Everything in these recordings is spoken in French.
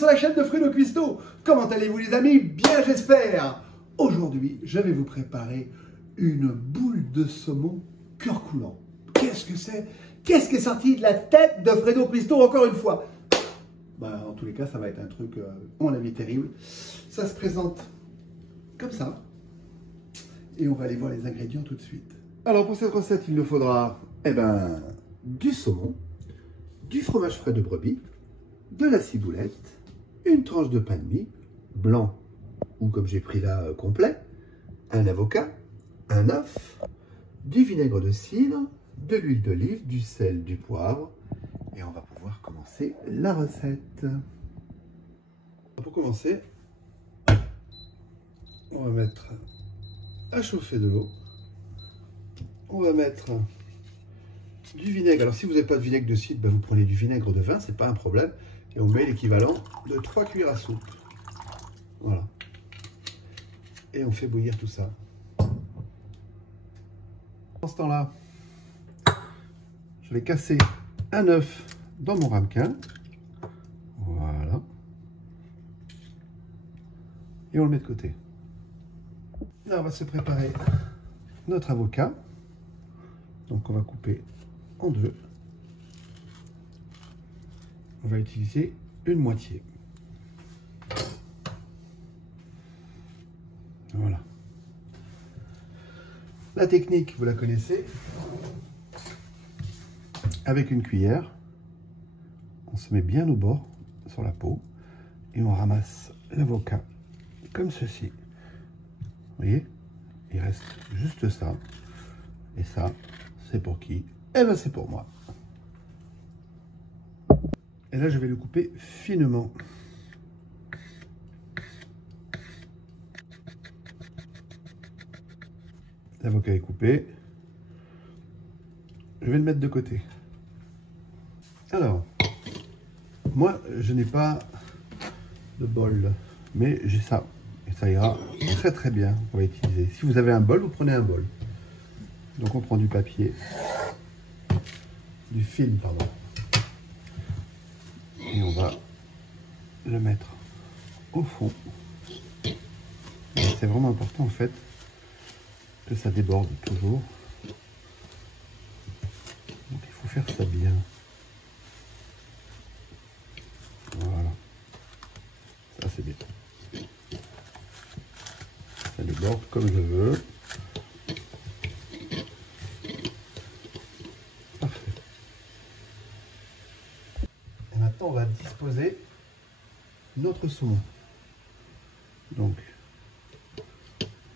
sur la chaîne de Fredo Cuisto. Comment allez-vous les amis? Bien j'espère. Aujourd'hui, je vais vous préparer une boule de saumon cœur coulant. Qu'est-ce que c'est? Qu'est-ce qui est sorti de la tête de Fredo Cuisto encore une fois? Bah, en tous les cas, ça va être un truc, à mon avis, terrible. Ça se présente comme ça. Et on va aller voir les ingrédients tout de suite. Alors pour cette recette, il nous faudra du saumon, du fromage frais de brebis, de la ciboulette, une tranche de pain de mie, blanc ou comme j'ai pris là complet, un avocat, un œuf, du vinaigre de cidre, de l'huile d'olive, du sel, du poivre. Et on va pouvoir commencer la recette. Pour commencer, on va mettre à chauffer de l'eau. On va mettre du vinaigre. Alors si vous n'avez pas de vinaigre de cidre, vous prenez du vinaigre de vin, c'est pas un problème. Et on met l'équivalent de 3 cuillères à soupe. Voilà. Et on fait bouillir tout ça. Dans ce temps-là, je vais casser un œuf dans mon ramequin. Voilà. Et on le met de côté. Là, on va se préparer notre avocat. Donc, on va couper en deux. On va utiliser une moitié. Voilà. La technique, vous la connaissez. Avec une cuillère, on se met bien au bord sur la peau et on ramasse l'avocat comme ceci. Vous voyez, il reste juste ça. Et ça, c'est pour qui? Eh bien, c'est pour moi. Et là, je vais le couper finement. L'avocat est coupé. Je vais le mettre de côté. Alors, moi, je n'ai pas de bol, mais j'ai ça. Et ça ira très très bien pour utiliser. Si vous avez un bol, vous prenez un bol. Donc on prend du papier, du film, pardon. Et on va le mettre au fond. C'est vraiment important en fait que ça déborde toujours. Donc il faut faire ça bien. Voilà. Ça c'est bien. Ça déborde comme je veux. Parfait. Et maintenant on va disposer notre saumon. Donc,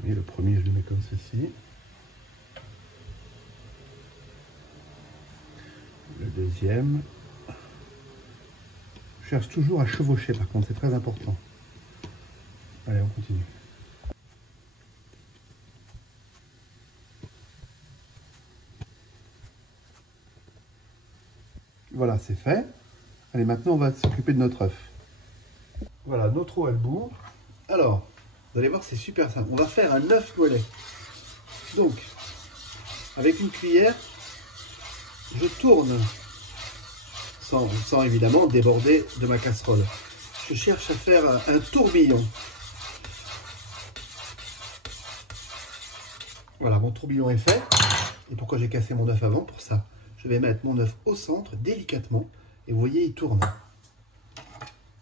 et le premier je le mets comme ceci. Le deuxième. Je cherche toujours à chevaucher par contre, c'est très important. Allez, on continue. Voilà, c'est fait. Allez, maintenant on va s'occuper de notre œuf. Voilà, notre eau elle bout. Alors, vous allez voir, c'est super simple. On va faire un œuf au lait. Donc, avec une cuillère, je tourne sans évidemment déborder de ma casserole. Je cherche à faire un tourbillon. Voilà, mon tourbillon est fait. Et pourquoi j'ai cassé mon œuf avant? Pour ça. Je vais mettre mon œuf au centre, délicatement. Et vous voyez, il tourne.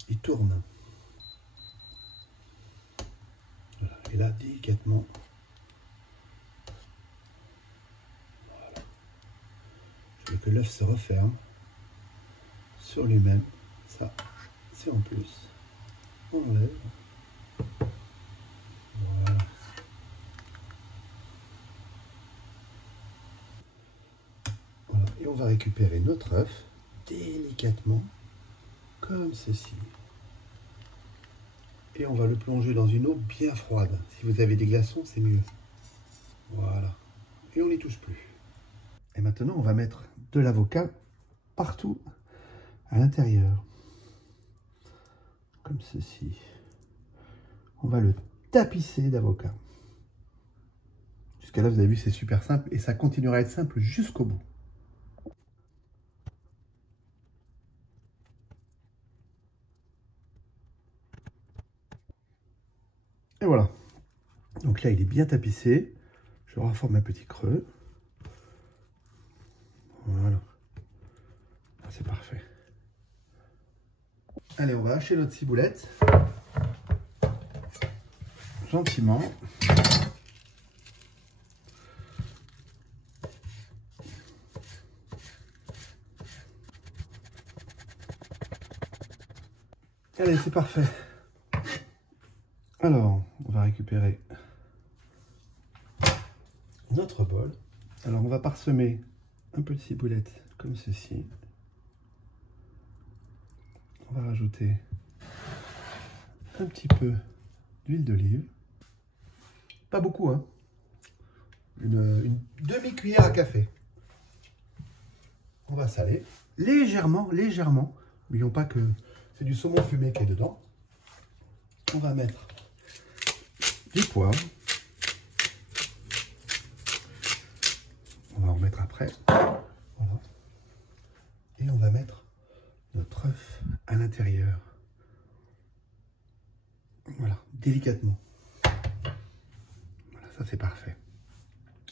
Il tourne. Voilà. Et là, délicatement. Voilà. Je veux que l'œuf se referme sur lui-même. Ça, c'est en plus. On enlève. Voilà. Voilà. Et on va récupérer notre œuf délicatement, comme ceci. Et on va le plonger dans une eau bien froide. Si vous avez des glaçons, c'est mieux. Voilà. Et on n'y touche plus. Et maintenant, on va mettre de l'avocat partout à l'intérieur. Comme ceci. On va le tapisser d'avocat. Jusqu'à là, vous avez vu, c'est super simple. Et ça continuera à être simple jusqu'au bout. Et voilà. Donc là, il est bien tapissé. Je reforme un petit creux. Voilà. C'est parfait. Allez, on va hacher notre ciboulette. Gentiment. Allez, c'est parfait. Alors, on va récupérer notre bol. Alors, on va parsemer un peu de ciboulette comme ceci. On va rajouter un petit peu d'huile d'olive. Pas beaucoup, hein. Une demi-cuillère à café. On va saler légèrement, légèrement. N'oublions pas que c'est du saumon fumé qui est dedans. On va mettre du poivre. On va en mettre après. Voilà. Et on va mettre notre œuf à l'intérieur. Voilà, délicatement. Voilà, ça c'est parfait.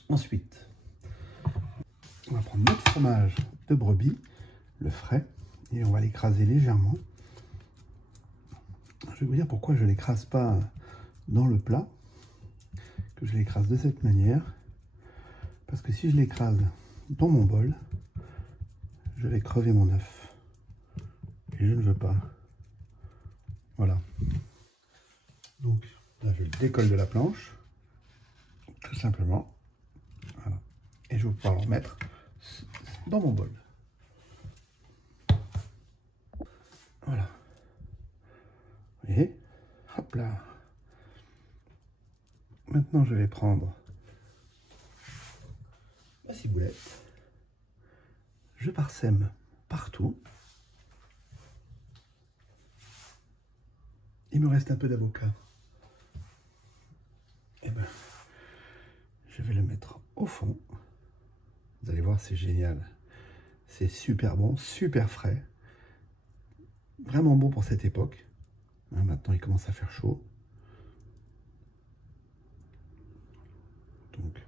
Ensuite, on va prendre notre fromage de brebis, le frais, et on va l'écraser légèrement. Je vais vous dire pourquoi je ne l'écrase pas dans le plat, que je l'écrase de cette manière. Parce que si je l'écrase dans mon bol, je vais crever mon œuf. Et je ne veux pas. Voilà. Donc là, je le décolle de la planche, tout simplement. Voilà. Et je vais pouvoir le remettre dans mon bol. Voilà. Vous voyez? Hop là. Maintenant, je vais prendre ma ciboulette. Je parsème partout. Il me reste un peu d'avocat. Et ben, je vais le mettre au fond. Vous allez voir, c'est génial. C'est super bon, super frais. Vraiment bon pour cette époque. Hein, maintenant, il commence à faire chaud. Donc,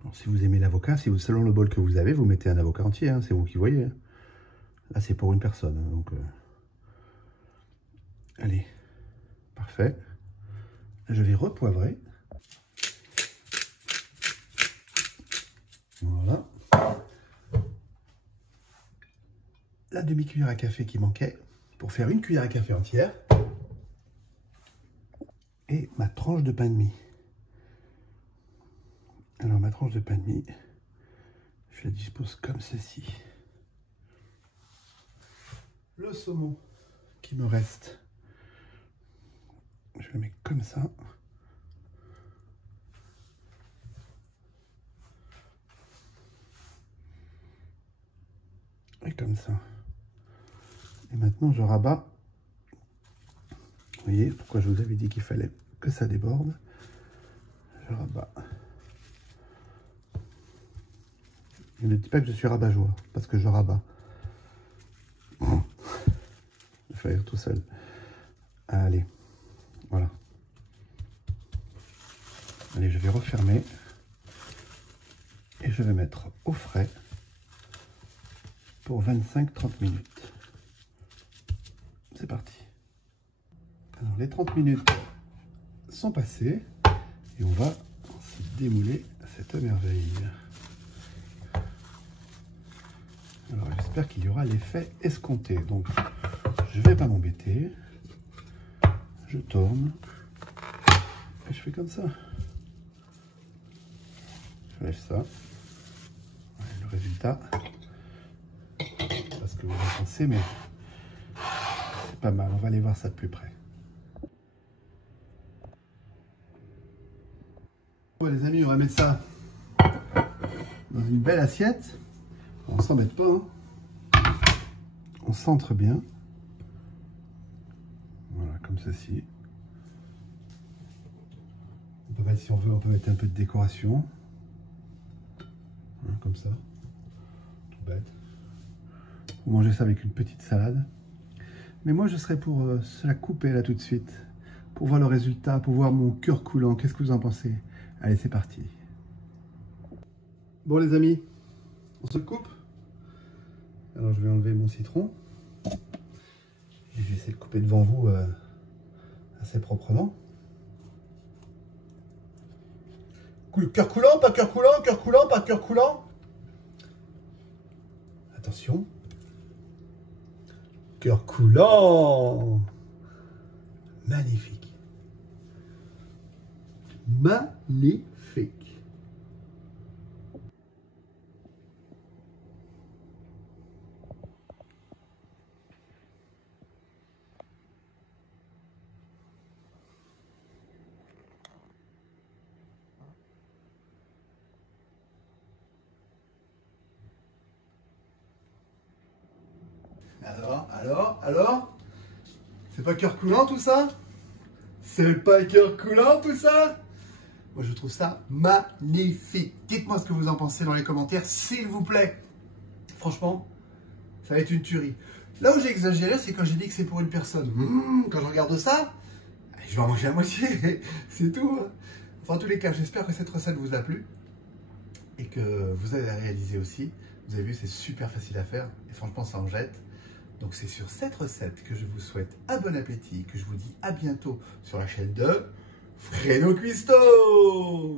alors, si vous aimez l'avocat, si vous, selon le bol que vous avez, vous mettez un avocat entier. Hein, c'est vous qui voyez. Hein. Là, c'est pour une personne. Hein, donc, allez, parfait. Je vais repoivrer. Voilà. La demi-cuillère à café qui manquait pour faire une cuillère à café entière. Et ma tranche de pain de mie. Alors ma tranche de pain de mie, je la dispose comme ceci. Le saumon qui me reste, je le mets comme ça. Et comme ça. Et maintenant je rabats. Vous voyez pourquoi je vous avais dit qu'il fallait que ça déborde. Je rabats. Et ne dis pas que je suis rabat-joie, parce que je rabats. Il faut faire tout seul. Allez, voilà. Allez, je vais refermer. Et je vais mettre au frais pour 25-30 minutes. C'est parti. Alors, les 30 minutes sont passées et on va se démouler cette merveille. Alors, j'espère qu'il y aura l'effet escompté. Donc, je vais pas m'embêter. Je tourne et je fais comme ça. Je lève ça. Ouais, le résultat, parce que vous en pensez, mais c'est pas mal. On va aller voir ça de plus près. Bon, les amis, on va mettre ça dans une belle assiette. On s'embête pas. Hein. On centre bien. Voilà, comme ceci. On peut mettre, si on veut, on peut mettre un peu de décoration. Hein, comme ça. Tout bête. Vous mangez ça avec une petite salade. Mais moi, je serais pour se la couper là tout de suite. pour voir le résultat, pour voir mon cœur coulant. Qu'est-ce que vous en pensez? Allez, c'est parti. Bon les amis, on se le coupe. Alors je vais enlever mon citron. Et je vais essayer de couper devant vous assez proprement. Cœur coulant, pas cœur coulant, cœur coulant, pas cœur coulant. Attention. Cœur coulant. Magnifique. Magnifique. Alors c'est pas cœur coulant tout ça? C'est pas cœur coulant tout ça? Moi je trouve ça magnifique. Dites-moi ce que vous en pensez dans les commentaires, s'il vous plaît. Franchement, ça va être une tuerie. Là où j'ai exagéré, c'est quand j'ai dit que c'est pour une personne. Quand je regarde ça, je vais en manger à moitié. C'est tout. Enfin, en tous les cas, j'espère que cette recette vous a plu et que vous allez la réaliser aussi. Vous avez vu, c'est super facile à faire et franchement, ça en jette. Donc c'est sur cette recette que je vous souhaite un bon appétit, que je vous dis à bientôt sur la chaîne de Fredo Cuisto.